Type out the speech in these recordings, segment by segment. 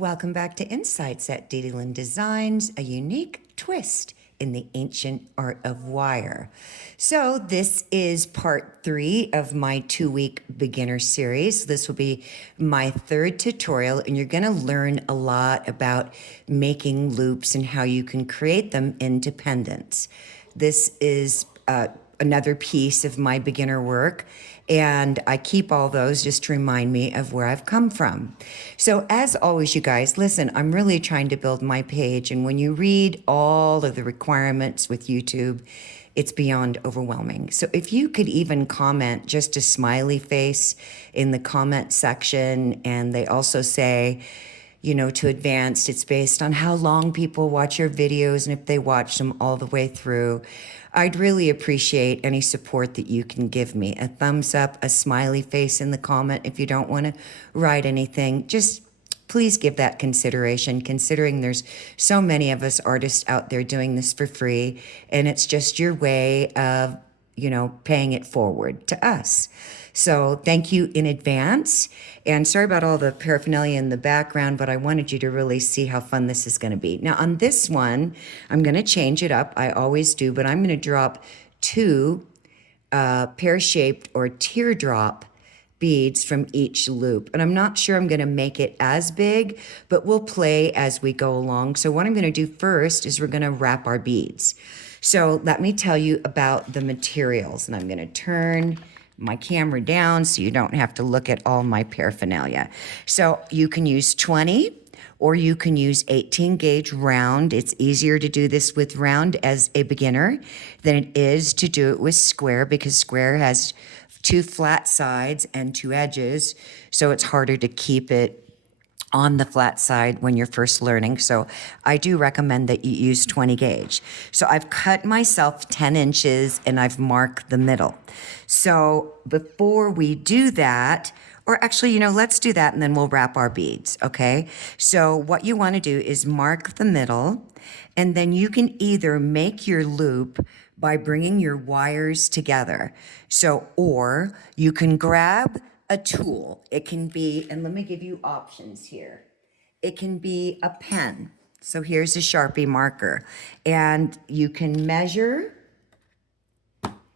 Welcome back to Insights at DDLynn Designs, a unique twist in the ancient art of wire. So this is part 3 of my 2-week beginner series. This will be my 3rd tutorial, and you're going to learn a lot about making loops and how you can create them into pendants. This is another piece of my beginner work, and I keep all those just to remind me of where I've come from. So as always, you guys, listen, I'm really trying to build my page, and when you read all of the requirements with YouTube, it's beyond overwhelming. So if you could even comment just a smiley face in the comment section, and they also say, you know, to advanced, it's based on how long people watch your videos and if they watch them all the way through. I'd really appreciate any support that you can give me. A thumbs up, a smiley face in the comment. If you don't want to write anything, just please give that consideration, considering there's so many of us artists out there doing this for free, and it's just your way of, you know, paying it forward to us. So thank you in advance. And sorry about all the paraphernalia in the background, but I wanted you to really see how fun this is going to be. Now on this one, I'm going to change it up. I always do, but I'm going to drop 2 pear-shaped or teardrop beads from each loop. And I'm not sure I'm going to make it as big, but we'll play as we go along. So what I'm going to do first is we're going to wrap our beads. So let me tell you about the materials, and I'm going to turn my camera down so you don't have to look at all my paraphernalia. So you can use 20 or you can use 18 gauge round. It's easier to do this with round as a beginner than it is to do it with square, because square has 2 flat sides and 2 edges. So it's harder to keep it on the flat side when you're first learning. So I do recommend that you use 20 gauge. So I've cut myself 10 inches and I've marked the middle. So before we do that, or actually, you know, let's do that and then we'll wrap our beads, okay? So what you want to do is mark the middle, and then you can either make your loop by bringing your wires together. So, or you can grab a tool. It can be, and let me give you options here. It can be a pen. So here's a Sharpie marker, and you can measure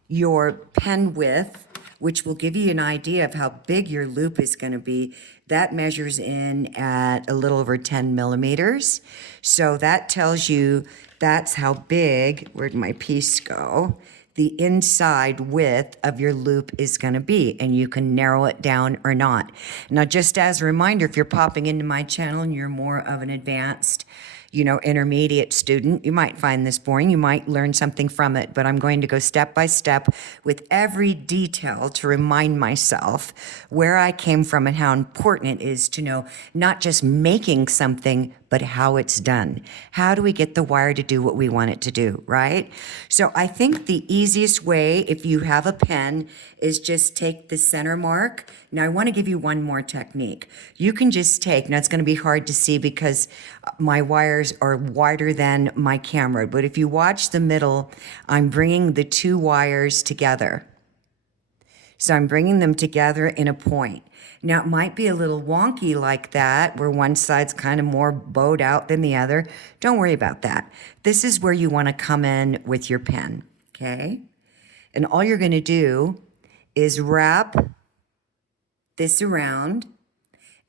your pen width, which will give you an idea of how big your loop is going to be. That measures in at a little over 10 millimeters. So that tells you that's how big, where'd my piece go? The inside width of your loop is going to be, and you can narrow it down or not. Now, just as a reminder, if you're popping into my channel and you're more of an advanced, you know, intermediate student, you might find this boring. You might learn something from it, but I'm going to go step by step with every detail to remind myself where I came from and how important it is to know not just making something, but how it's done. How do we get the wire to do what we want it to do, right? So I think the easiest way, if you have a pen, is just take the center mark. Now I want to give you one more technique. You can just take, now it's going to be hard to see because my wires are wider than my camera, but if you watch the middle, I'm bringing the 2 wires together. So I'm bringing them together in a point. Now, it might be a little wonky like that, where one side's kind of more bowed out than the other. Don't worry about that. This is where you want to come in with your pen, okay? And all you're going to do is wrap this around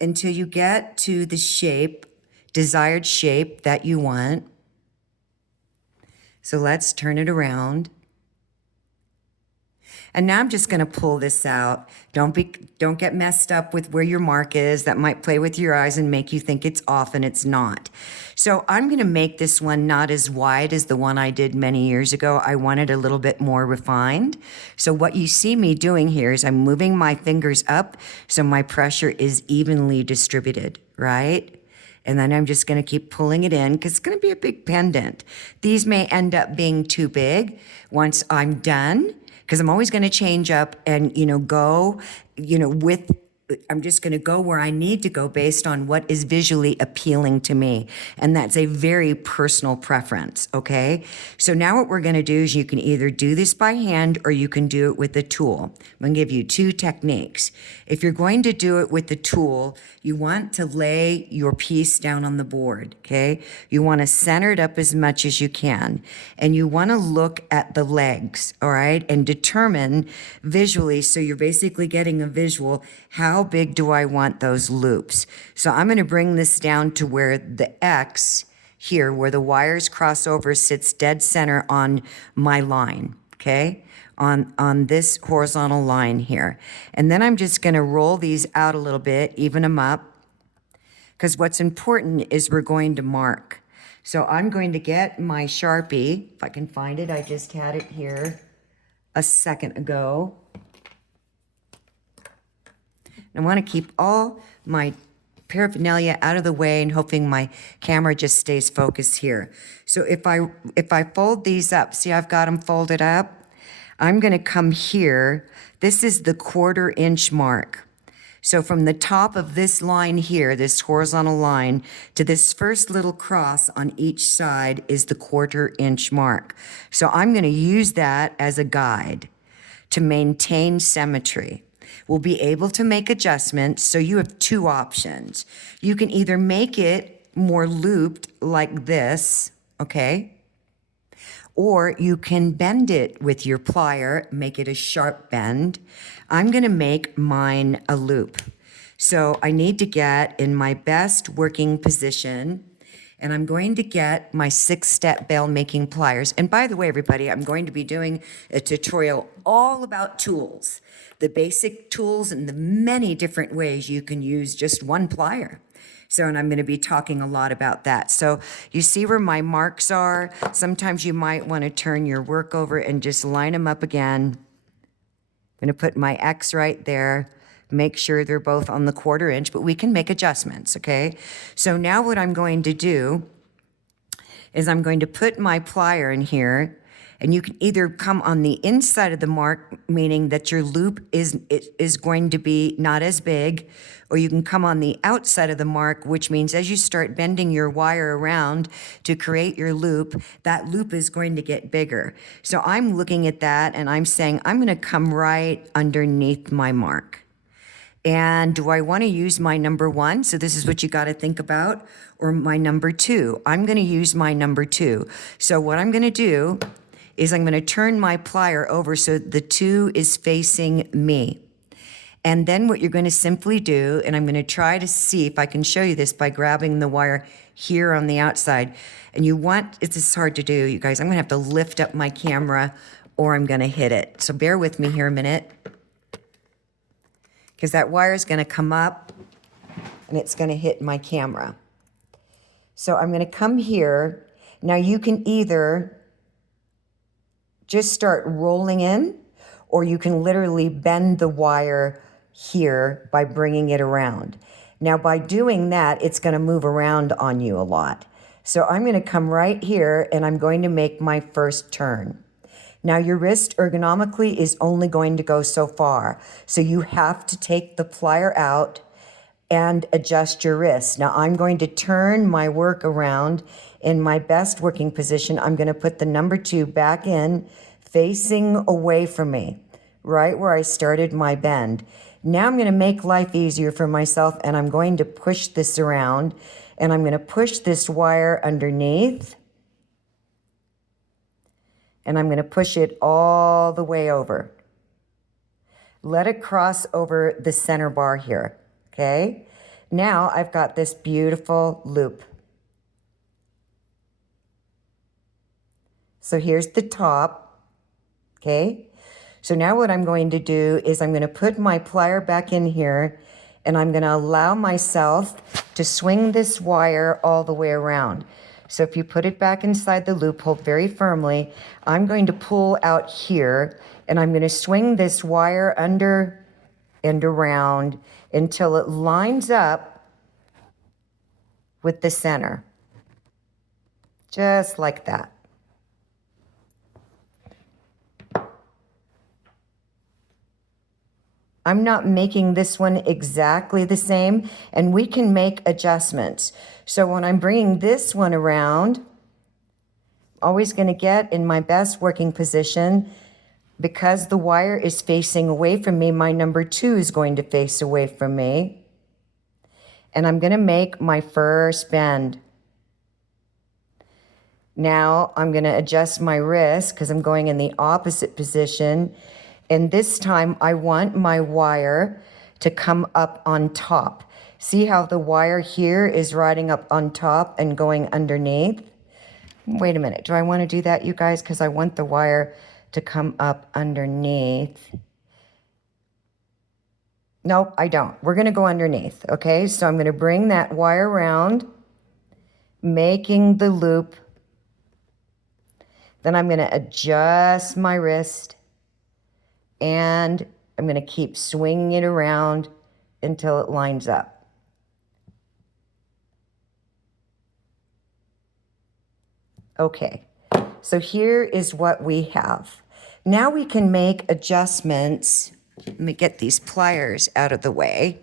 until you get to the shape, desired shape that you want. So let's turn it around. And now I'm just going to pull this out. Don't get messed up with where your mark is. That might play with your eyes and make you think it's off, and it's not. So I'm going to make this one not as wide as the one I did many years ago. I want it a little bit more refined. So what you see me doing here is I'm moving my fingers up so my pressure is evenly distributed, right? And then I'm just going to keep pulling it in because it's going to be a big pendant. These may end up being too big once I'm done, because I'm always going to change up and, you know, go, you know, with I'm just going to go where I need to go based on what is visually appealing to me. And that's a very personal preference, okay? So now what we're going to do is you can either do this by hand or you can do it with a tool. I'm going to give you two techniques. If you're going to do it with the tool, you want to lay your piece down on the board, okay? You want to center it up as much as you can. And you want to look at the legs, all right? And determine visually, so you're basically getting a visual, how big do I want those loops? So I'm going to bring this down to where the X here, where the wires cross over, sits dead center on my line, okay? On this horizontal line here. And then I'm just going to roll these out a little bit, even them up, because what's important is we're going to mark. So I'm going to get my Sharpie, if I can find it. I just had it here a second ago. I want to keep all my paraphernalia out of the way and hoping my camera just stays focused here. So if I fold these up, see I've got them folded up? I'm going to come here. This is the 1/4 inch mark. So from the top of this line here, this horizontal line, to this first little cross on each side is the 1/4 inch mark. So I'm going to use that as a guide to maintain symmetry. We'll be able to make adjustments, so you have two options. You can either make it more looped like this, okay? Or you can bend it with your plier, make it a sharp bend. I'm gonna make mine a loop. So I need to get in my best working position, and I'm going to get my 6-step bail making pliers. And by the way, everybody, I'm going to be doing a tutorial all about tools, the basic tools and the many different ways you can use just one plier. So, and I'm going to be talking a lot about that. So you see where my marks are? Sometimes you might want to turn your work over and just line them up again. I'm going to put my X right there. Make sure they're both on the 1/4 inch, but we can make adjustments, okay? So now what I'm going to do is I'm going to put my plier in here, and you can either come on the inside of the mark, meaning that your loop is going to be not as big, or you can come on the outside of the mark, which means as you start bending your wire around to create your loop, that loop is going to get bigger. So I'm looking at that and I'm saying, I'm going to come right underneath my mark. And do I want to use my number 1? So this is what you got to think about, or my number 2. I'm going to use my number 2. So what I'm going to do is I'm going to turn my plier over so the 2 is facing me. And then what you're going to simply do, and I'm going to try to see if I can show you this by grabbing the wire here on the outside. And you want, it's hard to do, you guys. I'm going to have to lift up my camera or I'm going to hit it. So bear with me here a minute, because that wire is going to come up and it's going to hit my camera. So I'm going to come here. Now you can either just start rolling in, or you can literally bend the wire here by bringing it around. Now by doing that, it's going to move around on you a lot. So I'm going to come right here and I'm going to make my first turn. Now your wrist ergonomically is only going to go so far. So you have to take the plier out and adjust your wrist. Now I'm going to turn my work around in my best working position. I'm going to put the number 2 back in, facing away from me, right where I started my bend. Now I'm going to make life easier for myself, and I'm going to push this around, and I'm going to push this wire underneath, and I'm going to push it all the way over. Let it cross over the center bar here, okay? Now I've got this beautiful loop. So here's the top, okay? So now what I'm going to do is I'm going to put my plier back in here, and I'm going to allow myself to swing this wire all the way around. So if you put it back inside the loop, hold very firmly. I'm going to pull out here, and I'm going to swing this wire under and around until it lines up with the center. Just like that. I'm not making this one exactly the same, and we can make adjustments. So when I'm bringing this one around, always going to get in my best working position. Because the wire is facing away from me, my number 2 is going to face away from me. And I'm going to make my first bend. Now I'm going to adjust my wrist because I'm going in the opposite position. And this time I want my wire to come up on top. See how the wire here is riding up on top and going underneath? Wait a minute. Do I want to do that, you guys? Because I want the wire to come up underneath. Nope, I don't. We're going to go underneath, okay? So I'm going to bring that wire around, making the loop. Then I'm going to adjust my wrist, and I'm going to keep swinging it around until it lines up. Okay, so here is what we have. Now we can make adjustments. Let me get these pliers out of the way.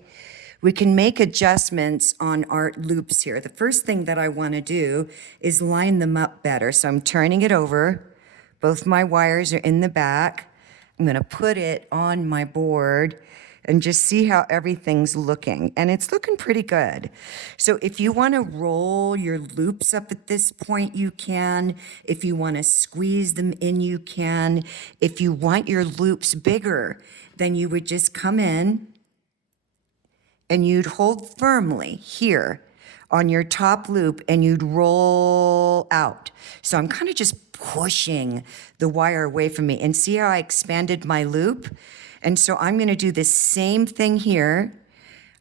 We can make adjustments on our loops here. The first thing that I want to do is line them up better. So I'm turning it over. Both my wires are in the back. I'm going to put it on my board and just see how everything's looking. And it's looking pretty good. So if you want to roll your loops up at this point, you can. If you want to squeeze them in, you can. If you want your loops bigger, then you would just come in and you'd hold firmly here on your top loop and you'd roll out. So I'm kind of just pushing the wire away from me, and see how I expanded my loop? And so I'm going to do the same thing here,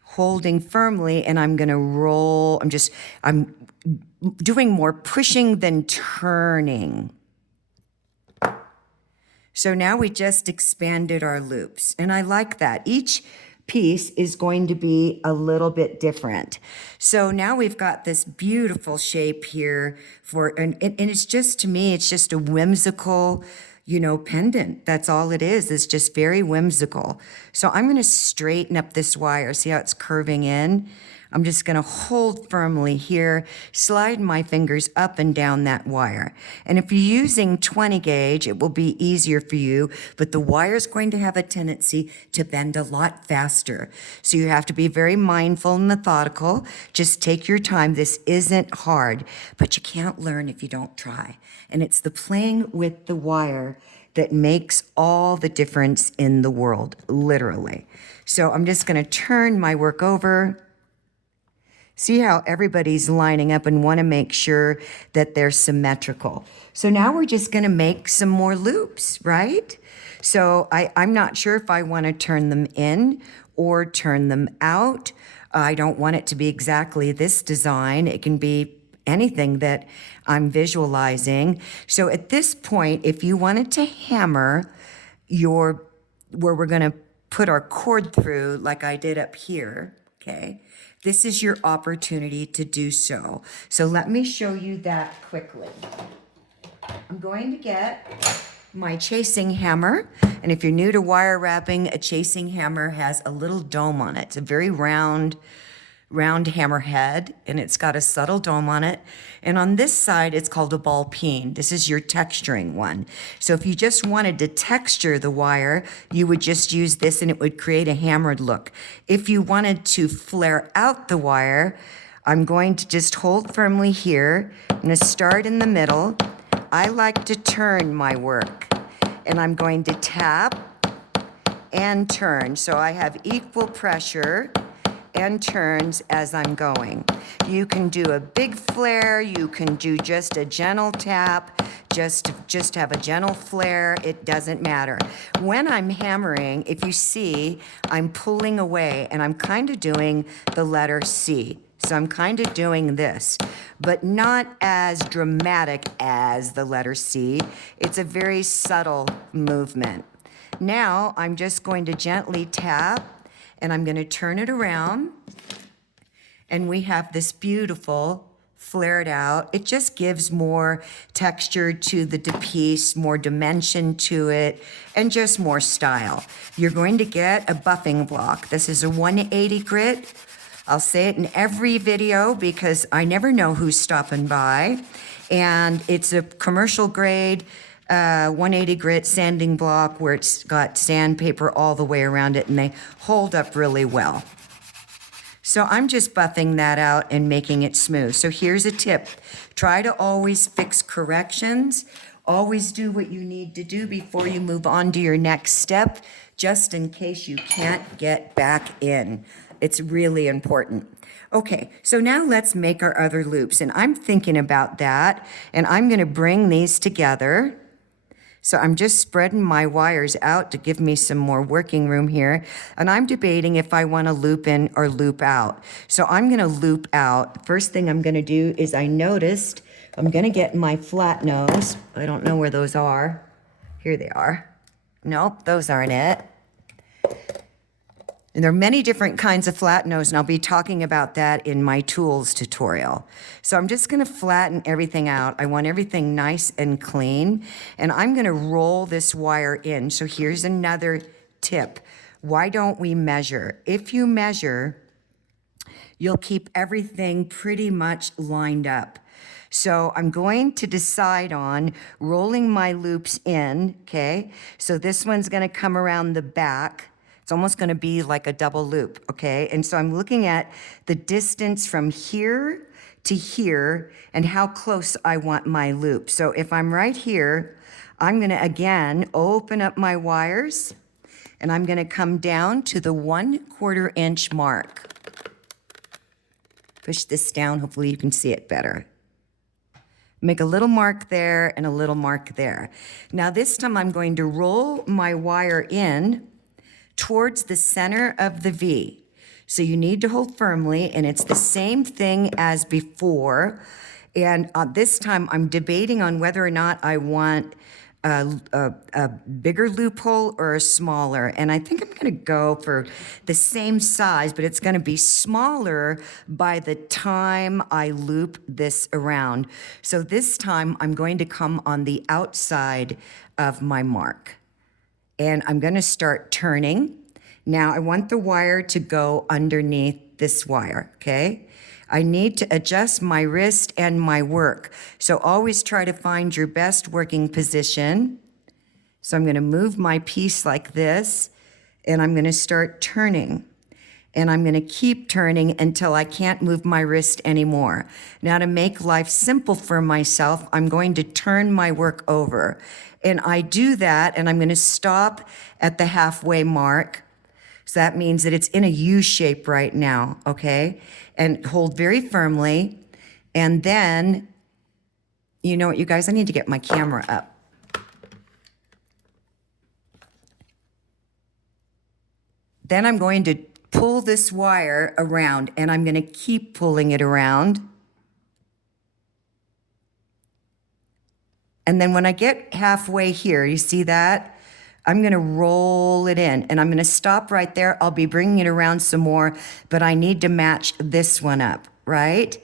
holding firmly, and I'm going to roll. I'm doing more pushing than turning. So now we just expanded our loops, and I like that. Each piece is going to be a little bit different. So now we've got this beautiful shape here and it's just, to me, it's just a whimsical, pendant. That's all it is. It's just very whimsical. So I'm going to straighten up this wire. See how it's curving in? I'm just going to hold firmly here, slide my fingers up and down that wire. And if you're using 20 gauge, it will be easier for you, but the wire is going to have a tendency to bend a lot faster. So you have to be very mindful and methodical. Just take your time. This isn't hard, but you can't learn if you don't try. And it's the playing with the wire that makes all the difference in the world, literally. So I'm just going to turn my work over. See how everybody's lining up and want to make sure that they're symmetrical. So now we're just going to make some more loops, right? So I'm not sure if I want to turn them in or turn them out. I don't want it to be exactly this design. It can be anything that I'm visualizing. So at this point, if you wanted to hammer where we're going to put our cord through, like I did up here, okay? This is your opportunity to do so. So let me show you that quickly. I'm going to get my chasing hammer. And if you're new to wire wrapping, a chasing hammer has a little dome on it. It's a very round hammer head, and it's got a subtle dome on it. And on this side, it's called a ball peen. This is your texturing one. So if you just wanted to texture the wire, you would just use this and it would create a hammered look. If you wanted to flare out the wire, I'm going to just hold firmly here. I'm going to start in the middle. I like to turn my work, and I'm going to tap and turn. So I have equal pressure and turns as I'm going. You can do a big flare, you can do just a gentle tap, just have a gentle flare, it doesn't matter. When I'm hammering, if you see, I'm pulling away and I'm kind of doing the letter C. So I'm kind of doing this, but not as dramatic as the letter C. It's a very subtle movement. Now I'm just going to gently tap, and I'm going to turn it around, and we have this beautiful flared out. It just gives more texture to the piece, more dimension to it, and just more style. You're going to get a buffing block. This is a 180 grit. I'll say it in every video because I never know who's stopping by. And it's a commercial grade 180 grit sanding block where it's got sandpaper all the way around it, and they hold up really well. So I'm just buffing that out and making it smooth. So here's a tip. Try to always fix corrections. Always do what you need to do before you move on to your next step, just in case you can't get back in. It's really important. Okay, so now let's make our other loops. And I'm thinking about that, and I'm gonna bring these together. So I'm just spreading my wires out to give me some more working room here. And I'm debating if I want to loop in or loop out. So I'm going to loop out. First thing I'm going to do is I noticed I'm going to get my flat nose. I don't know where those are. Here they are. Nope, those aren't it. And there are many different kinds of flat nose, and I'll be talking about that in my tools tutorial. So I'm just gonna flatten everything out. I want everything nice and clean, and I'm gonna roll this wire in. So here's another tip. Why don't we measure? If you measure, you'll keep everything pretty much lined up. So I'm going to decide on rolling my loops in, okay? So this one's gonna come around the back. It's almost gonna be like a double loop, okay? And so I'm looking at the distance from here to here and how close I want my loop. So if I'm right here, I'm gonna again open up my wires and I'm gonna come down to the 1/4 inch mark. Push this down, hopefully you can see it better. Make a little mark there and a little mark there. Now this time I'm going to roll my wire in towards the center of the V. So you need to hold firmly, and it's the same thing as before. And this time I'm debating on whether or not I want a bigger loophole or a smaller. And I think I'm gonna go for the same size, but it's gonna be smaller by the time I loop this around. So this time I'm going to come on the outside of my mark. And I'm gonna start turning. Now I want the wire to go underneath this wire, okay? I need to adjust my wrist and my work. So always try to find your best working position. So I'm gonna move my piece like this, and I'm gonna start turning. And I'm gonna keep turning until I can't move my wrist anymore. Now to make life simple for myself, I'm going to turn my work over. And I do that, and I'm gonna stop at the halfway mark. So that means that it's in a U shape right now, okay? And hold very firmly. And then, you know what, you guys, I need to get my camera up. Then I'm going to pull this wire around, and I'm gonna keep pulling it around. And then when I get halfway here, you see that? I'm gonna roll it in, and I'm gonna stop right there. I'll be bringing it around some more, but I need to match this one up, right?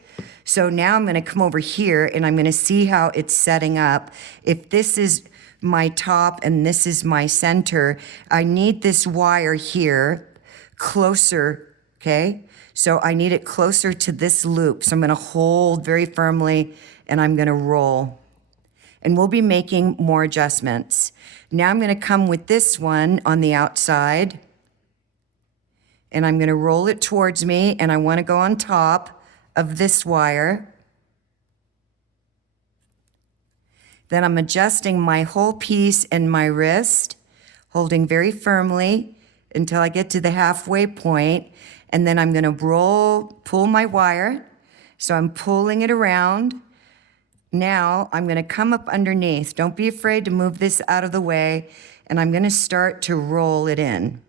So now I'm gonna come over here, and I'm gonna see how it's setting up. If this is my top and this is my center, I need this wire here closer, okay? So I need it closer to this loop. So I'm gonna hold very firmly, and I'm gonna roll. And we'll be making more adjustments. Now I'm gonna come with this one on the outside, and I'm gonna roll it towards me, and I wanna go on top of this wire. Then I'm adjusting my whole piece and my wrist, holding very firmly until I get to the halfway point, and then I'm gonna pull my wire. So I'm pulling it around. Now I'm gonna come up underneath. Don't be afraid to move this out of the way, and I'm gonna start to roll it in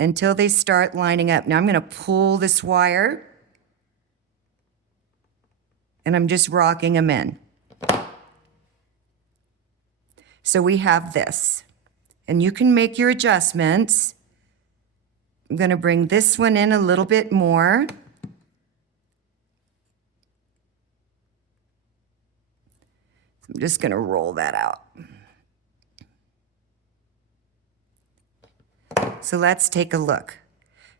until they start lining up. Now I'm gonna pull this wire, and I'm just rocking them in. So we have this, and you can make your adjustments. I'm gonna bring this one in a little bit more. I'm just gonna roll that out. So let's take a look.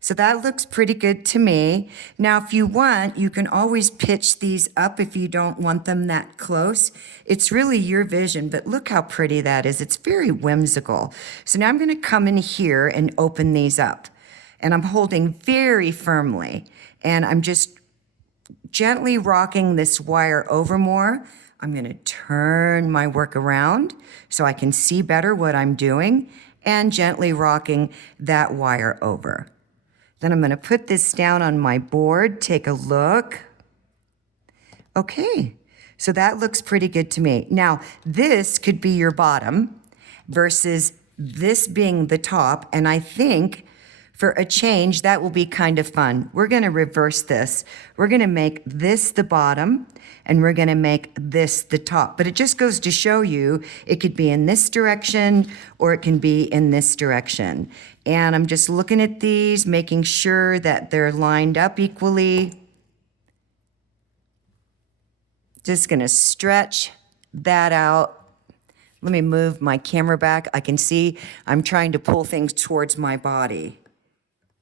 So that looks pretty good to me. Now, if you want, you can always pitch these up if you don't want them that close. It's really your vision, but look how pretty that is. It's very whimsical. So now I'm gonna come in here and open these up. And I'm holding very firmly. And I'm just gently rocking this wire over more. I'm gonna turn my work around so I can see better what I'm doing, and gently rocking that wire over. Then I'm going to put this down on my board, take a look. Okay, so that looks pretty good to me. Now, this could be your bottom versus this being the top, and I think for a change, that will be kind of fun. We're going to reverse this. We're going to make this the bottom, and we're going to make this the top. But it just goes to show you it could be in this direction or it can be in this direction. And I'm just looking at these, making sure that they're lined up equally. Just going to stretch that out. Let me move my camera back. I can see I'm trying to pull things towards my body.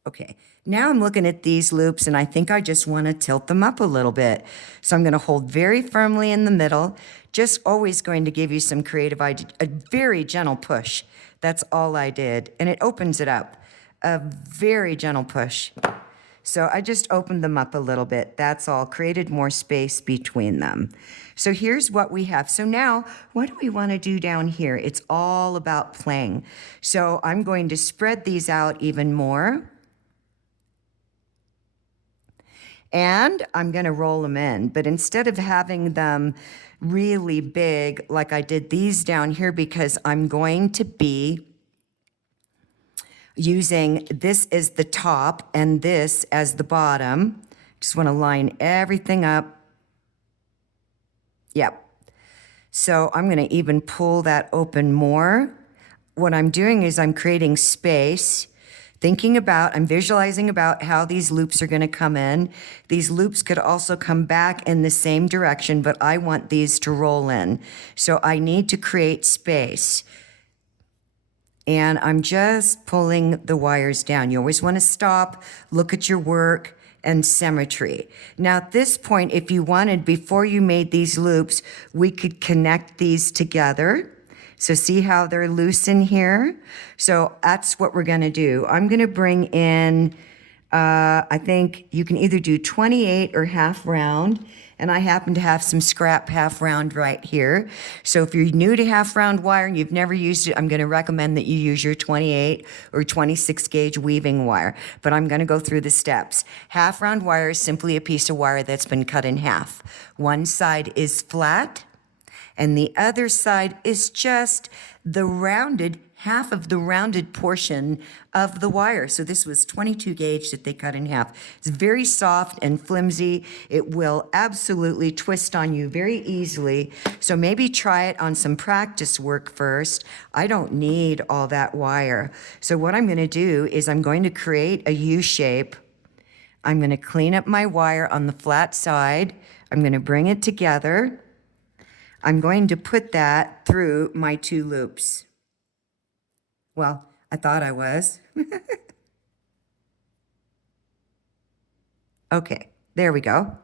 Okay, now I'm looking at these loops and I think I just want to tilt them up a little bit. So I'm going to hold very firmly in the middle, just always going to give you some creative idea, a very gentle push. That's all I did. And it opens it up, a very gentle push. So I just opened them up a little bit. That's all, created more space between them. So here's what we have. So now, what do we want to do down here? It's all about playing. So I'm going to spread these out even more. And I'm going to roll them in, but instead of having them really big like I did these down here, because I'm going to be using this as the top and this as the bottom. Just want to line everything up. Yep. So I'm going to even pull that open more. What I'm doing is I'm creating space. I'm visualizing about how these loops are going to come in. These loops could also come back in the same direction, but I want these to roll in. So I need to create space. And I'm just pulling the wires down. You always want to stop, look at your work, and symmetry. Now at this point, if you wanted, before you made these loops, we could connect these together. So see how they're loose in here? So that's what we're gonna do. I'm gonna bring in, I think you can either do 28 or half round, and I happen to have some scrap half round right here. So if you're new to half round wire and you've never used it, I'm gonna recommend that you use your 28 or 26 gauge weaving wire, but I'm gonna go through the steps. Half round wire is simply a piece of wire that's been cut in half. One side is flat, and the other side is just the rounded, half of the rounded portion of the wire. So this was 22 gauge that they cut in half. It's very soft and flimsy. It will absolutely twist on you very easily. So maybe try it on some practice work first. I don't need all that wire. So what I'm gonna do is I'm going to create a U shape. I'm gonna clean up my wire on the flat side. I'm gonna bring it together. I'm going to put that through my two loops. Well, I thought I was. Okay, there we go.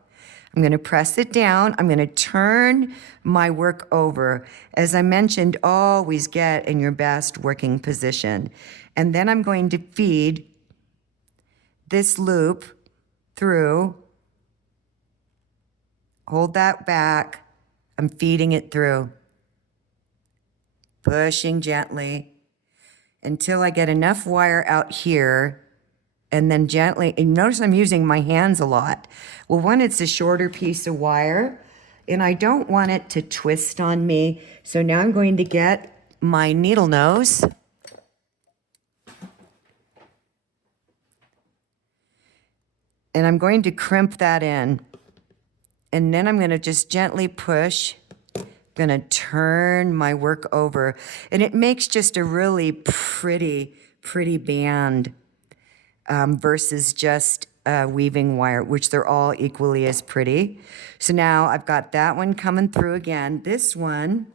I'm going to press it down. I'm going to turn my work over. As I mentioned, always get in your best working position. And then I'm going to feed this loop through. Hold that back. I'm feeding it through, pushing gently until I get enough wire out here, and then gently, and notice I'm using my hands a lot. Well, one, it's a shorter piece of wire, and I don't want it to twist on me, so now I'm going to get my needle nose. And I'm going to crimp that in. And then I'm going to just gently push. I'm going to turn my work over. And it makes just a really pretty band versus just weaving wire, which they're all equally as pretty. So now I've got that one coming through again. This one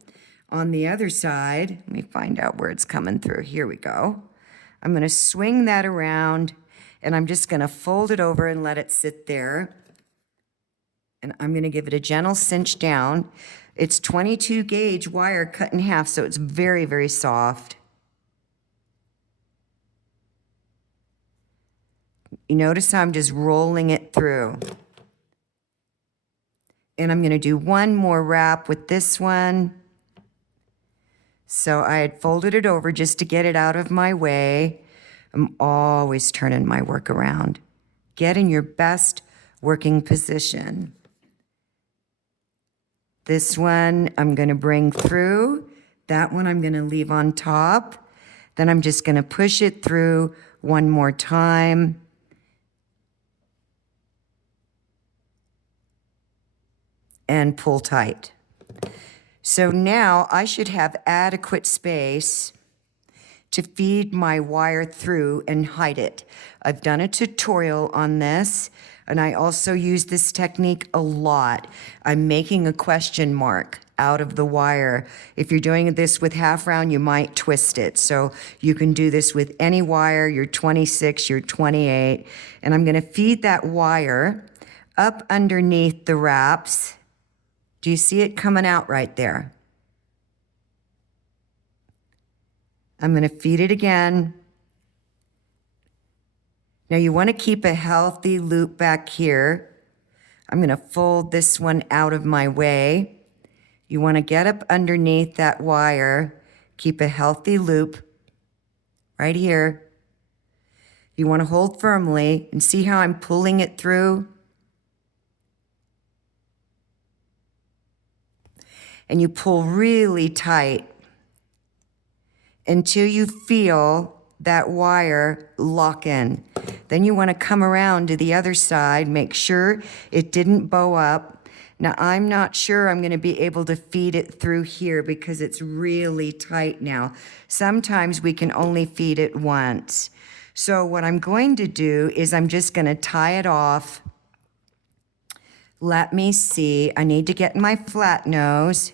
on the other side, let me find out where it's coming through. Here we go. I'm going to swing that around, and I'm just going to fold it over and let it sit there. And I'm going to give it a gentle cinch down. It's 22 gauge wire cut in half, so it's very, very soft. You notice how I'm just rolling it through. And I'm going to do one more wrap with this one. So I had folded it over just to get it out of my way. I'm always turning my work around. Get in your best working position. This one I'm going to bring through. That one I'm going to leave on top. Then I'm just going to push it through one more time. And pull tight. So now I should have adequate space to feed my wire through and hide it. I've done a tutorial on this, and I also use this technique a lot. I'm making a question mark out of the wire. If you're doing this with half round, you might twist it. So you can do this with any wire, your 26, your 28, and I'm gonna feed that wire up underneath the wraps. Do you see it coming out right there? I'm going to feed it again. Now you want to keep a healthy loop back here. I'm going to fold this one out of my way. You want to get up underneath that wire, keep a healthy loop right here. You want to hold firmly and see how I'm pulling it through. And you pull really tight until you feel that wire lock in. Then you want to come around to the other side, make sure it didn't bow up. Now, I'm not sure I'm going to be able to feed it through here because it's really tight now. Sometimes we can only feed it once. So what I'm going to do is I'm just going to tie it off. Let me see. I need to get my flat nose.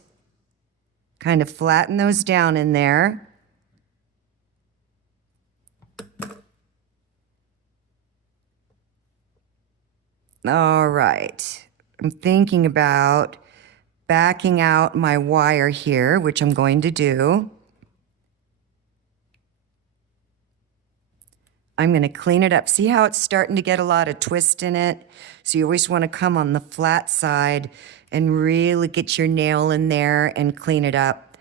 Kind of flatten those down in there. All right. I'm thinking about backing out my wire here, which I'm going to do. I'm going to clean it up. See how it's starting to get a lot of twist in it? So you always want to come on the flat side and really get your nail in there and clean it up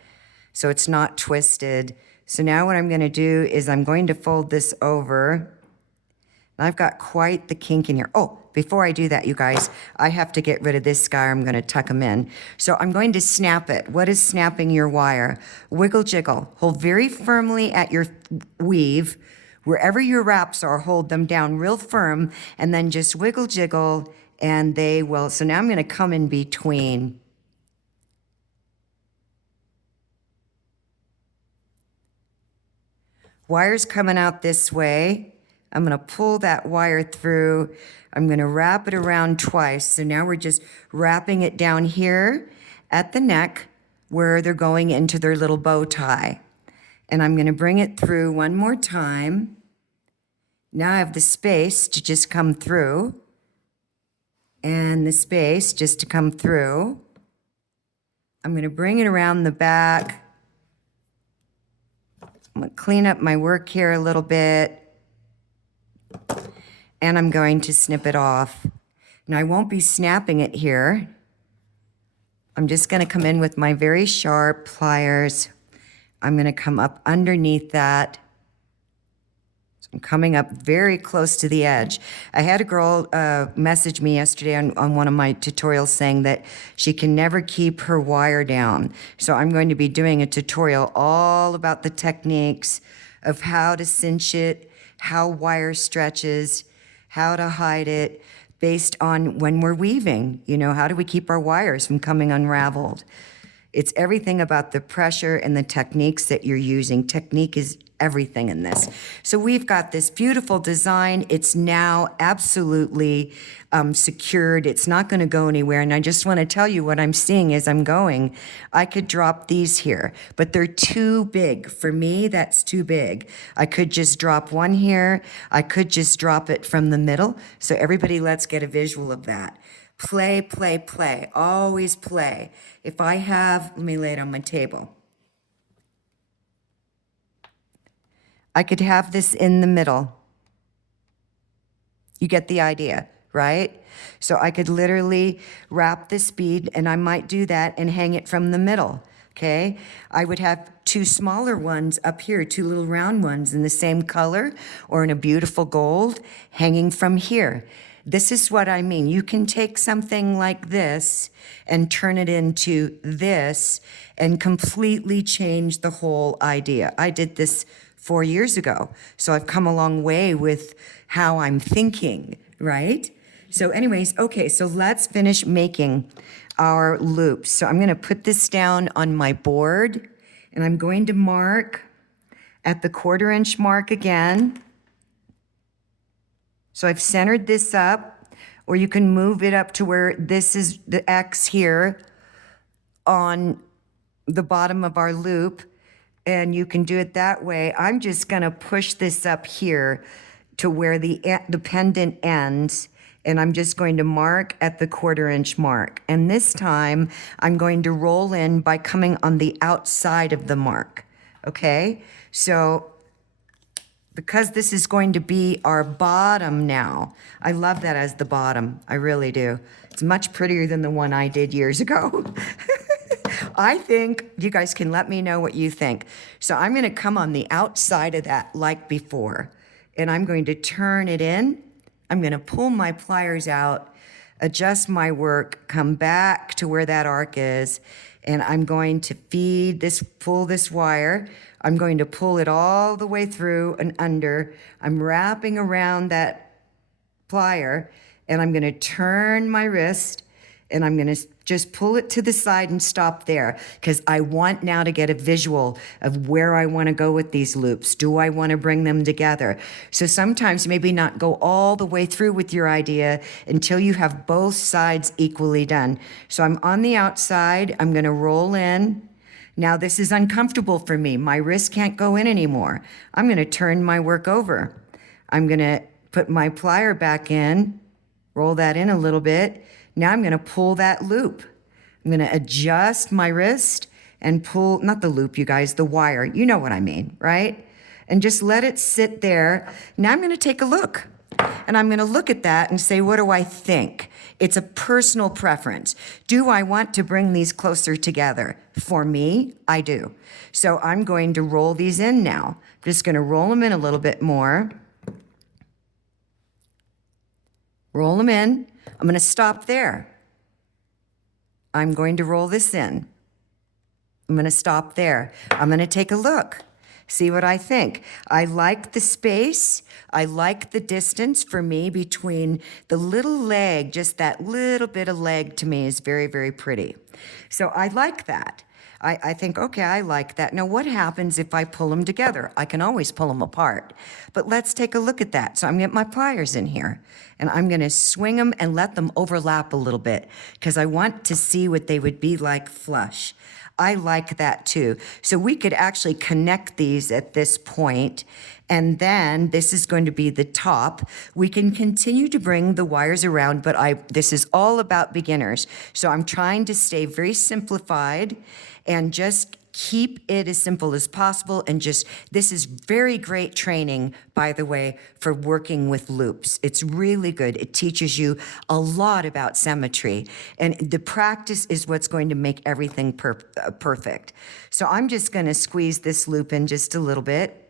so it's not twisted. So now what I'm going to do is I'm going to fold this over. I've got quite the kink in here. Oh, before I do that, you guys, I have to get rid of this guy. I'm going to tuck him in. So I'm going to snap it. What is snapping your wire? Wiggle jiggle. Hold very firmly at your weave. Wherever your wraps are, hold them down real firm, and then just wiggle jiggle, and they will. So now I'm going to come in between. Wire's coming out this way. I'm going to pull that wire through. I'm going to wrap it around twice. So now we're just wrapping it down here at the neck where they're going into their little bow tie. And I'm going to bring it through one more time. Now I have the space to just come through. And the space just to come through. I'm going to bring it around the back. I'm going to clean up my work here a little bit. And I'm going to snip it off. Now I won't be snapping it here. I'm just going to come in with my very sharp pliers. I'm going to come up underneath that. So I'm coming up very close to the edge. I had a girl message me yesterday on one of my tutorials saying that she can never keep her wire down. So I'm going to be doing a tutorial all about the techniques of how to cinch it, how wire stretches, how to hide it based on when we're weaving. You know, how do we keep our wires from coming unraveled? It's everything about the pressure and the techniques that you're using. Technique is everything in this. So we've got this beautiful design. It's now absolutely secured. It's not going to go anywhere. And I just want to tell you what I'm seeing as I'm going. I could drop these here, but they're too big. For me, that's too big. I could just drop one here. I could just drop it from the middle. So everybody, let's get a visual of that. Play, play, play. Always play. If I have, let me lay it on my table. I could have this in the middle. You get the idea, right? So I could literally wrap this bead, and I might do that and hang it from the middle, okay? I would have two smaller ones up here, two little round ones in the same color or in a beautiful gold hanging from here. This is what I mean. You can take something like this and turn it into this and completely change the whole idea. I did this 4 years ago. So I've come a long way with how I'm thinking, right? So anyways, okay, so let's finish making our loops. So I'm gonna put this down on my board, and I'm going to mark at the 1/4 inch mark again. So I've centered this up, or you can move it up to where this is the X here on the bottom of our loop, and you can do it that way. I'm just gonna push this up here to where the pendant ends, and I'm just going to mark at the 1/4 inch mark. And this time, I'm going to roll in by coming on the outside of the mark, okay? So, because this is going to be our bottom now, I love that as the bottom, I really do. It's much prettier than the one I did years ago. I think you guys can let me know what you think. So I'm gonna come on the outside of that like before, and I'm going to turn it in. I'm gonna pull my pliers out, adjust my work, come back to where that arc is, and I'm going to feed this, pull this wire. I'm going to pull it all the way through and under. I'm wrapping around that plier, and I'm gonna turn my wrist, and I'm gonna just pull it to the side and stop there, because I want now to get a visual of where I wanna go with these loops. Do I wanna bring them together? So sometimes maybe not go all the way through with your idea until you have both sides equally done. So I'm on the outside, I'm gonna roll in. Now this is uncomfortable for me. My wrist can't go in anymore. I'm gonna turn my work over. I'm gonna put my plier back in, roll that in a little bit. Now I'm gonna pull that loop. I'm gonna adjust my wrist and pull, not the loop, you guys, the wire. You know what I mean, right? And just let it sit there. Now I'm gonna take a look. And I'm gonna look at that and say, what do I think? It's a personal preference. Do I want to bring these closer together? For me, I do. So I'm going to roll these in now. Just gonna roll them in a little bit more. Roll them in. I'm gonna stop there. I'm going to roll this in. I'm gonna stop there. I'm gonna take a look. See what I think. I like the space. I like the distance for me between the little leg, just that little bit of leg to me is very, very pretty. So I like that. I think, okay, I like that. Now what happens if I pull them together? I can always pull them apart, but let's take a look at that. So I'm gonna get my pliers in here, and I'm gonna swing them and let them overlap a little bit, because I want to see what they would be like flush. I like that too. So we could actually connect these at this point, and then this is going to be the top. We can continue to bring the wires around, but this is all about beginners. So I'm trying to stay very simplified and just keep it as simple as possible, and just, this is very great training, by the way, for working with loops. It's really good. It teaches you a lot about symmetry, and the practice is what's going to make everything perfect. So I'm just gonna squeeze this loop in just a little bit.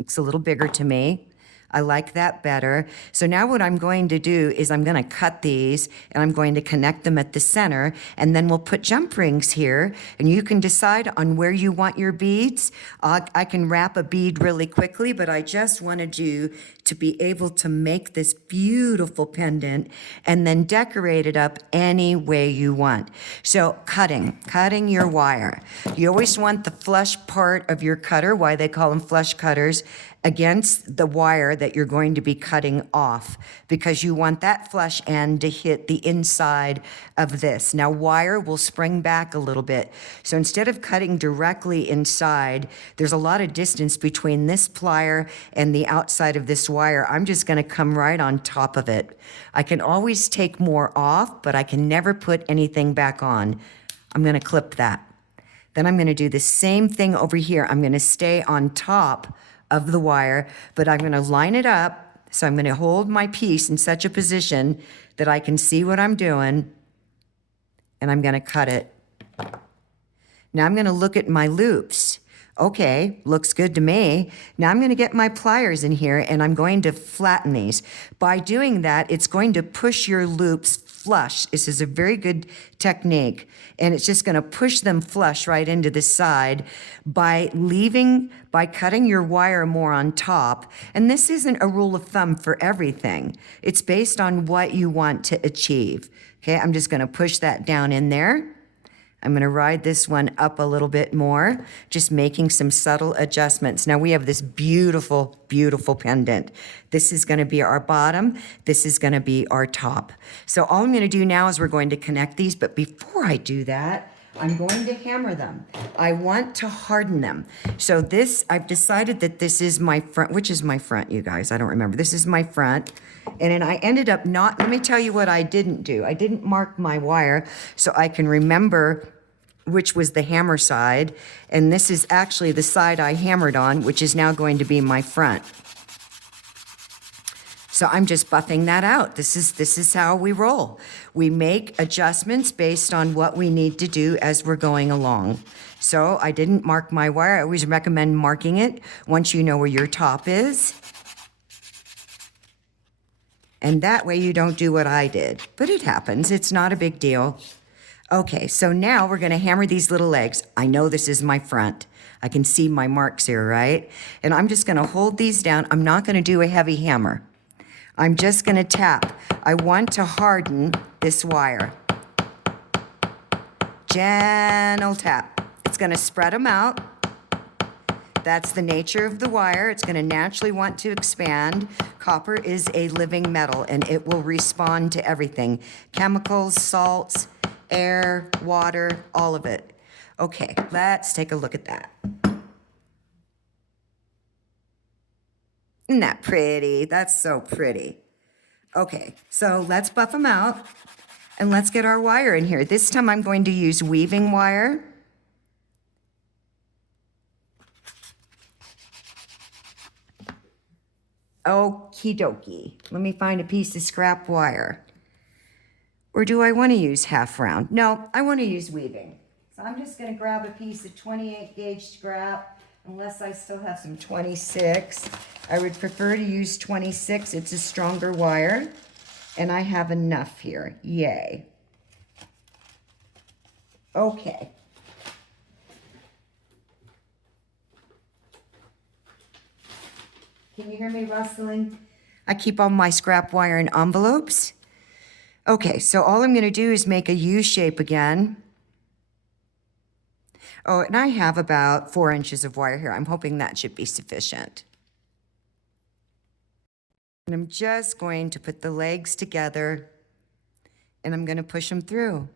Looks a little bigger to me. I like that better. So now what I'm going to do is I'm going to cut these and I'm going to connect them at the center, and then we'll put jump rings here, and you can decide on where you want your beads. I can wrap a bead really quickly, but I just wanted you to be able to make this beautiful pendant and then decorate it up any way you want. So cutting your wire. You always want the flush part of your cutter, why they call them flush cutters, against the wire that you're going to be cutting off, because you want that flush end to hit the inside of this. Now, wire will spring back a little bit. So instead of cutting directly inside, there's a lot of distance between this plier and the outside of this wire. I'm just going to come right on top of it. I can always take more off, but I can never put anything back on. I'm going to clip that. Then I'm going to do the same thing over here. I'm going to stay on top of the wire, but I'm going to line it up. So I'm going to hold my piece in such a position that I can see what I'm doing, and I'm going to cut it. Now I'm going to look at my loops. Okay, looks good to me. Now I'm going to get my pliers in here and I'm going to flatten these. By doing that, it's going to push your loops flush. This is a very good technique, and it's just going to push them flush right into the side by cutting your wire more on top. And this isn't a rule of thumb for everything. It's based on what you want to achieve. Okay, I'm just going to push that down in there. I'm going to ride this one up a little bit more, just making some subtle adjustments. Now we have this beautiful, beautiful pendant. This is going to be our bottom. This is going to be our top. So all I'm going to do now is we're going to connect these, but before I do that, I'm going to hammer them. I want to harden them. So this, I've decided that this is my front. Which is my front, you guys? I don't remember. This is my front. And then I ended up not, let me tell you what I didn't do. I didn't mark my wire so I can remember which was the hammer side. And this is actually the side I hammered on, which is now going to be my front. So I'm just buffing that out. This is how we roll. We make adjustments based on what we need to do as we're going along. So I didn't mark my wire. I always recommend marking it once you know where your top is. And that way you don't do what I did. But it happens. It's not a big deal. Okay, so now we're going to hammer these little legs. I know this is my front. I can see my marks here, right? And I'm just going to hold these down. I'm not going to do a heavy hammer. I'm just going to tap. I want to harden this wire. Gentle tap. It's going to spread them out. That's the nature of the wire. It's going to naturally want to expand. Copper is a living metal, and it will respond to everything. Chemicals, salts, air, water, all of it. Okay, let's take a look at that. Isn't that pretty? That's so pretty. Okay, so let's buff them out and let's get our wire in here. This time I'm going to use weaving wire. Okie dokie. Let me find a piece of scrap wire. Or do I want to use half round? No, I want to use weaving. So I'm just going to grab a piece of 28 gauge scrap, unless I still have some 26. I would prefer to use 26. It's a stronger wire, and I have enough here. Yay. Okay. Can you hear me rustling? I keep all my scrap wire in envelopes. Okay, so all I'm going to do is make a U shape again. Oh, and I have about 4 inches of wire here. I'm hoping that should be sufficient. And I'm just going to put the legs together, and I'm going to push them through.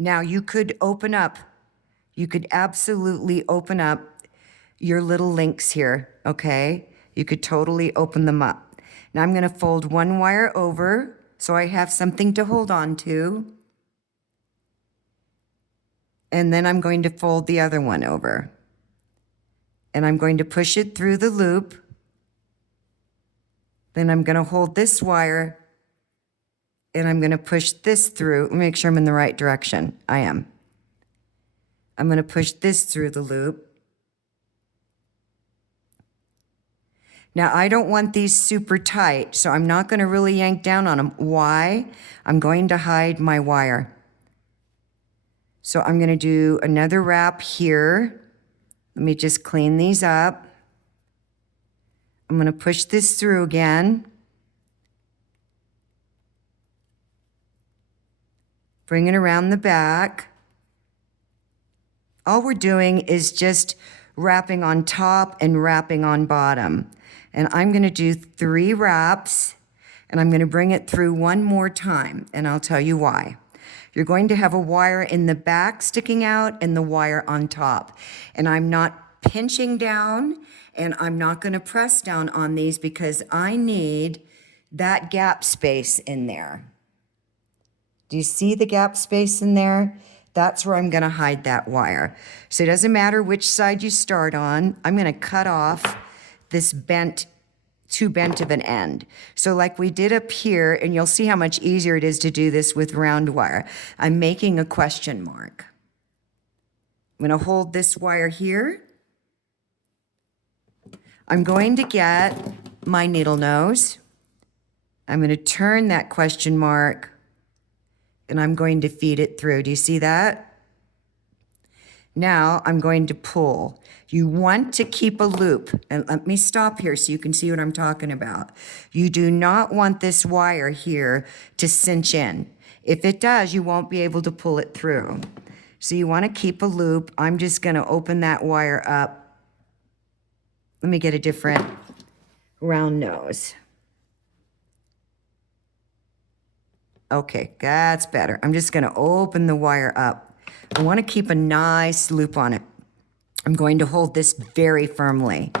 Now, you could open up. You could absolutely open up your little links here, okay? You could totally open them up. Now I'm going to fold one wire over so I have something to hold on to. And then I'm going to fold the other one over. And I'm going to push it through the loop. Then I'm going to hold this wire and I'm going to push this through. Let me make sure I'm in the right direction. I am. I'm going to push this through the loop. Now, I don't want these super tight, so I'm not going to really yank down on them. Why? I'm going to hide my wire. So I'm going to do another wrap here. Let me just clean these up. I'm going to push this through again. Bring it around the back. All we're doing is just wrapping on top and wrapping on bottom. And I'm going to do 3 wraps, and I'm going to bring it through one more time, and I'll tell you why. You're going to have a wire in the back sticking out and the wire on top. And I'm not pinching down, and I'm not going to press down on these because I need that gap space in there. Do you see the gap space in there? That's where I'm going to hide that wire. So it doesn't matter which side you start on. I'm going to cut off this too bent of an end. So like we did up here, and you'll see how much easier it is to do this with round wire. I'm making a question mark. I'm going to hold this wire here. I'm going to get my needle nose. I'm going to turn that question mark, and I'm going to feed it through. Do you see that? Now I'm going to pull. You want to keep a loop. And let me stop here so you can see what I'm talking about. You do not want this wire here to cinch in. If it does, you won't be able to pull it through. So you want to keep a loop. I'm just going to open that wire up. Let me get a different round nose. Okay, that's better. I'm just going to open the wire up. I want to keep a nice loop on it. I'm going to hold this very firmly,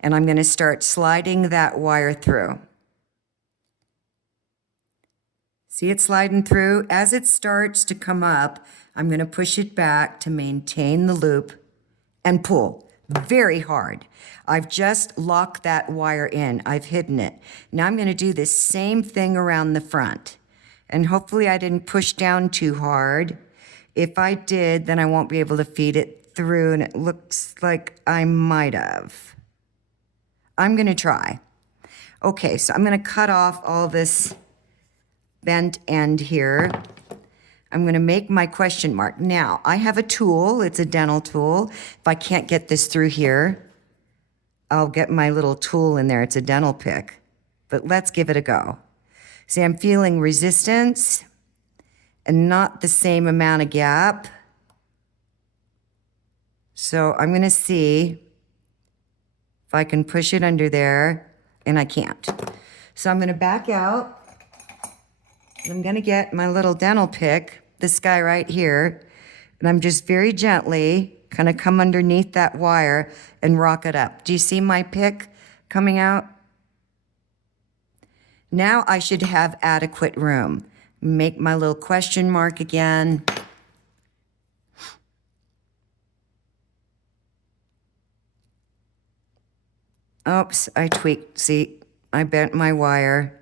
and I'm going to start sliding that wire through. See it sliding through? As it starts to come up, I'm going to push it back to maintain the loop and pull very hard. I've just locked that wire in. I've hidden it. Now I'm going to do this same thing around the front. And hopefully I didn't push down too hard. If I did, then I won't be able to feed it through, and it looks like I might have. I'm going to try. Okay, so I'm going to cut off all this bent end here. I'm going to make my question mark. Now, I have a tool. It's a dental tool. If I can't get this through here, I'll get my little tool in there. It's a dental pick. But let's give it a go. See, I'm feeling resistance and not the same amount of gap. So I'm going to see if I can push it under there, and I can't. So I'm going to back out. I'm going to get my little dental pick, this guy right here, and I'm just very gently kind of come underneath that wire and rock it up. Do you see my pick coming out? Now I should have adequate room. Make my little question mark again. Oops, I tweaked. See, I bent my wire.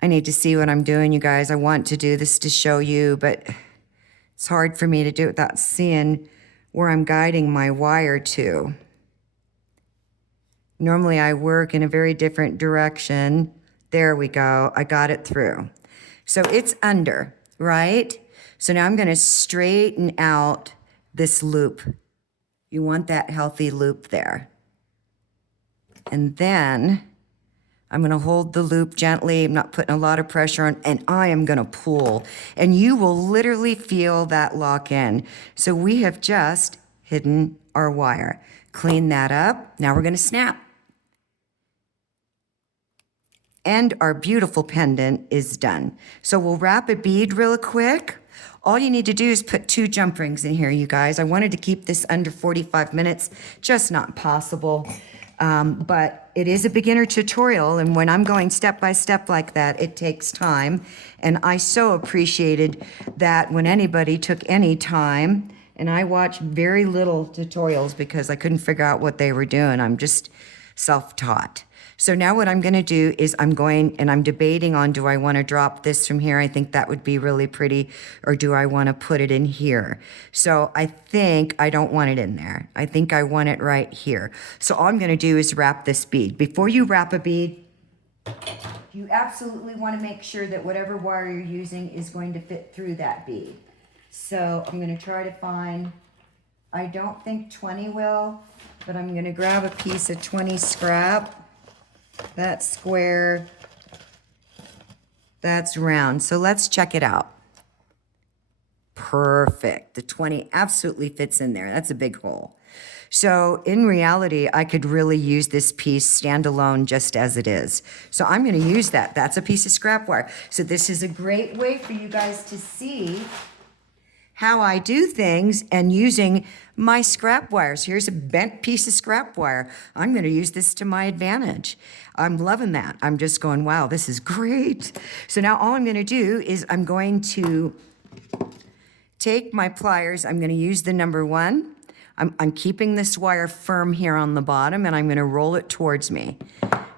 I need to see what I'm doing, you guys. I want to do this to show you, but it's hard for me to do it without seeing where I'm guiding my wire to. Normally I work in a very different direction. There we go. I got it through. So it's under, right? So now I'm going to straighten out this loop. You want that healthy loop there. And then I'm going to hold the loop gently. I'm not putting a lot of pressure on, and I am going to pull. And you will literally feel that lock in. So we have just hidden our wire. Clean that up. Now we're going to snap. And our beautiful pendant is done. So we'll wrap a bead real quick. All you need to do is put 2 jump rings in here, you guys. I wanted to keep this under 45 minutes, just not possible. But it is a beginner tutorial, and when I'm going step by step like that, it takes time. And I so appreciated that when anybody took any time, and I watched very little tutorials because I couldn't figure out what they were doing. I'm just self-taught. So now what I'm gonna do is I'm debating on, do I wanna drop this from here? I think that would be really pretty, or do I wanna put it in here? So I think I don't want it in there. I think I want it right here. So all I'm gonna do is wrap this bead. Before you wrap a bead, you absolutely wanna make sure that whatever wire you're using is going to fit through that bead. So I'm gonna try to find, I don't think 20 will, but I'm gonna grab a piece of 20 scrap. That's square, that's round. So let's check it out. Perfect. The 20 absolutely fits in there. That's a big hole. So in reality, I could really use this piece standalone just as it is. So I'm going to use that. That's a piece of scrap wire. So this is a great way for you guys to see how I do things and using my scrap wires. Here's a bent piece of scrap wire. I'm going to use this to my advantage. I'm loving that. I'm just going, wow, this is great. So now all I'm going to do is I'm going to take my pliers. I'm going to use the number 1. I'm keeping this wire firm here on the bottom, and I'm going to roll it towards me.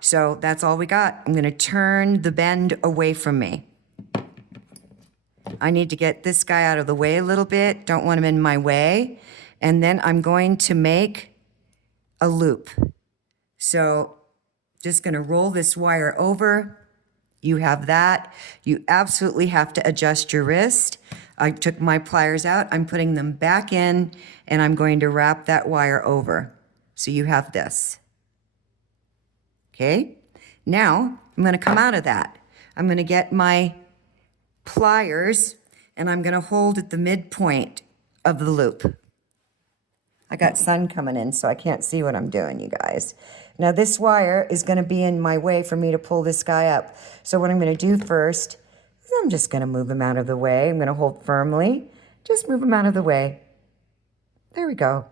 So that's all we got. I'm going to turn the bend away from me. I need to get this guy out of the way a little bit. Don't want him in my way. And then I'm going to make a loop. So just going to roll this wire over. You have that. You absolutely have to adjust your wrist. I took my pliers out. I'm putting them back in, and I'm going to wrap that wire over. So you have this. Okay? Now, I'm going to come out of that. I'm going to get my pliers, and I'm going to hold at the midpoint of the loop. I got sun coming in, so I can't see what I'm doing, you guys. Now this wire is going to be in my way for me to pull this guy up. So what I'm going to do first is I'm just going to move him out of the way. I'm going to hold firmly. Just move him out of the way. There we go.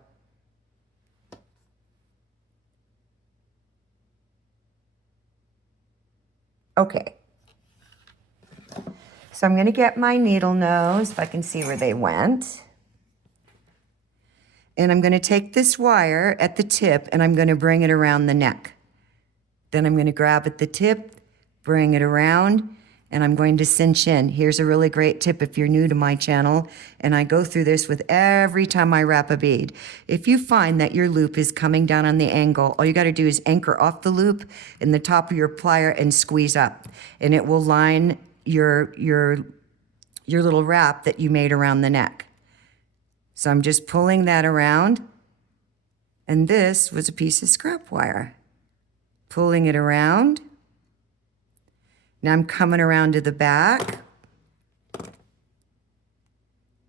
Okay. So I'm going to get my needle nose, if I can see where they went. And I'm going to take this wire at the tip, and I'm going to bring it around the neck. Then I'm going to grab at the tip, bring it around, and I'm going to cinch in. Here's a really great tip if you're new to my channel, and I go through this with every time I wrap a bead. If you find that your loop is coming down on the angle, all you got to do is anchor off the loop in the top of your plier and squeeze up, and it will line your little wrap that you made around the neck. So I'm just pulling that around, and this was a piece of scrap wire. Pulling it around. Now I'm coming around to the back.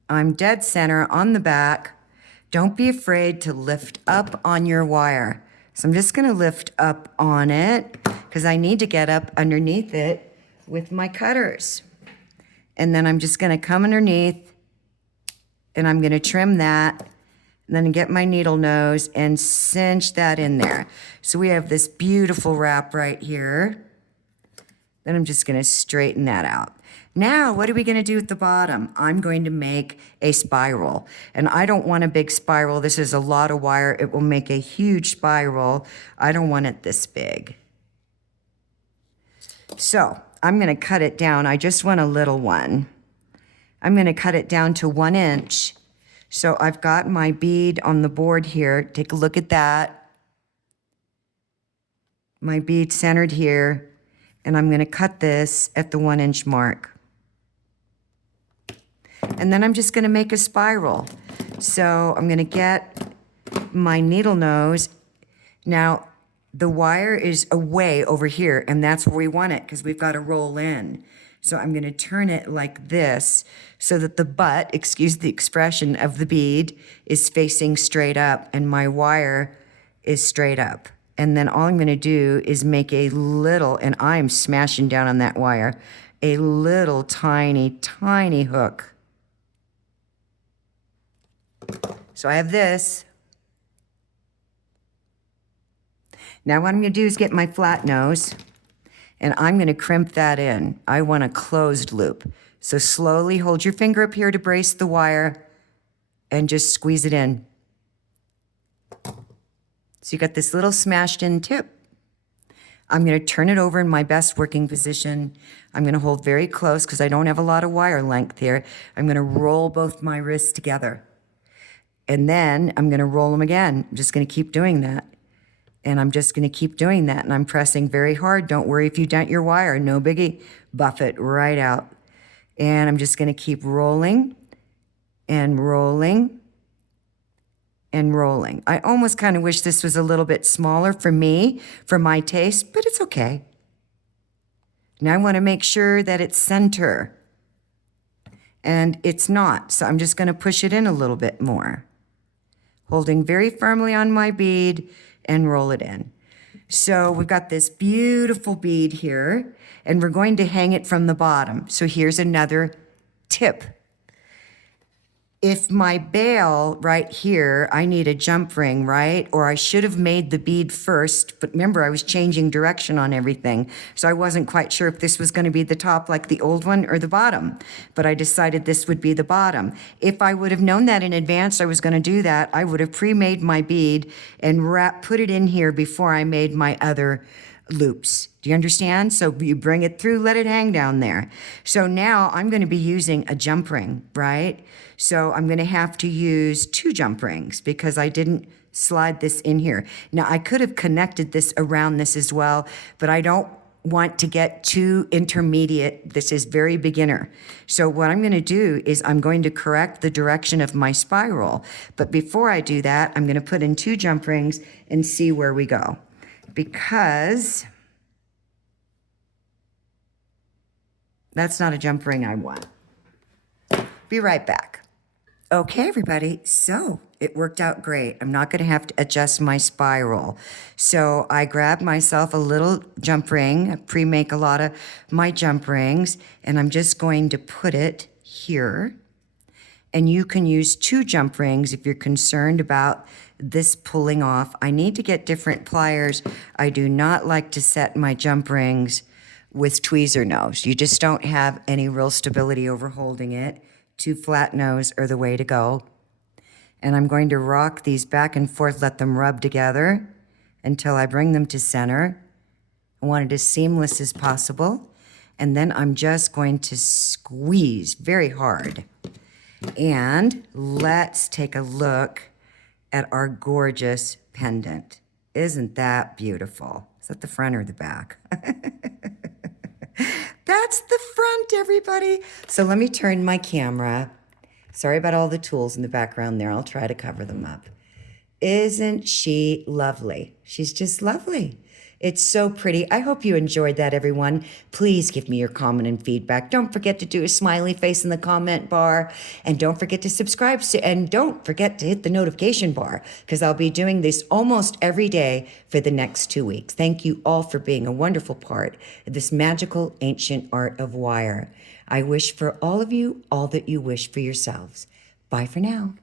I'm dead center on the back. Don't be afraid to lift up on your wire. So I'm just going to lift up on it because I need to get up underneath it with my cutters. And then I'm just going to come underneath, and I'm going to trim that, and then get my needle nose and cinch that in there. So we have this beautiful wrap right here. Then I'm just going to straighten that out. Now, what are we going to do at the bottom? I'm going to make a spiral, and I don't want a big spiral. This is a lot of wire. It will make a huge spiral. I don't want it this big. So I'm going to cut it down. I just want a little one. I'm going to cut it down to 1 inch. So I've got my bead on the board here. Take a look at that. My bead centered here. And I'm going to cut this at the 1 inch mark. And then I'm just going to make a spiral. So I'm going to get my needle nose. Now, the wire is away over here, and that's where we want it because we've got to roll in. So I'm going to turn it like this so that the butt, excuse the expression, of the bead is facing straight up and my wire is straight up. And then all I'm going to do is make a little, and I'm smashing down on that wire, a little tiny, tiny hook. So I have this. Now what I'm going to do is get my flat nose, and I'm going to crimp that in. I want a closed loop. So slowly hold your finger up here to brace the wire and just squeeze it in. So you got this little smashed in tip. I'm going to turn it over in my best working position. I'm going to hold very close because I don't have a lot of wire length here. I'm going to roll both my wrists together. And then I'm going to roll them again. I'm just going to keep doing that. And I'm just going to keep doing that. And I'm pressing very hard. Don't worry if you dent your wire. No biggie. Buff it right out. And I'm just going to keep rolling and rolling and rolling. I almost kind of wish this was a little bit smaller for me, for my taste, but it's okay. Now I want to make sure that it's center. And it's not, so I'm just going to push it in a little bit more. Holding very firmly on my bead and roll it in. So we've got this beautiful bead here, and we're going to hang it from the bottom. So here's another tip. If my bail right here, I need a jump ring, right? Or I should have made the bead first, but remember I was changing direction on everything. So I wasn't quite sure if this was going to be the top like the old one or the bottom, but I decided this would be the bottom. If I would have known that in advance I was going to do that, I would have pre-made my bead and put it in here before I made my other loops. Do you understand? So you bring it through, let it hang down there. So now I'm going to be using a jump ring, right? So I'm going to have to use 2 jump rings because I didn't slide this in here. Now I could have connected this around this as well, but I don't want to get too intermediate. This is very beginner. So what I'm going to do is I'm going to correct the direction of my spiral. But before I do that, I'm going to put in 2 jump rings and see where we go. Because that's not a jump ring I want. Be right back. Okay, everybody, so it worked out great. I'm not going to have to adjust my spiral. So I grabbed myself a little jump ring, I pre-make a lot of my jump rings, and I'm just going to put it here. And you can use 2 jump rings if you're concerned about this pulling off. I need to get different pliers. I do not like to set my jump rings with tweezer nose. You just don't have any real stability over holding it. 2 flat nose are the way to go. And I'm going to rock these back and forth, let them rub together until I bring them to center. I want it as seamless as possible. And then I'm just going to squeeze very hard. And let's take a look at our gorgeous pendant. Isn't that beautiful? Is that the front or the back? That's the front, everybody. So let me turn my camera. Sorry about all the tools in the background there. I'll try to cover them up. Isn't she lovely? She's just lovely. It's so pretty. I hope you enjoyed that, everyone. Please give me your comment and feedback. Don't forget to do a smiley face in the comment bar. And don't forget to subscribe. And don't forget to hit the notification bar because I'll be doing this almost every day for the next 2 weeks. Thank you all for being a wonderful part of this magical ancient art of wire. I wish for all of you all that you wish for yourselves. Bye for now.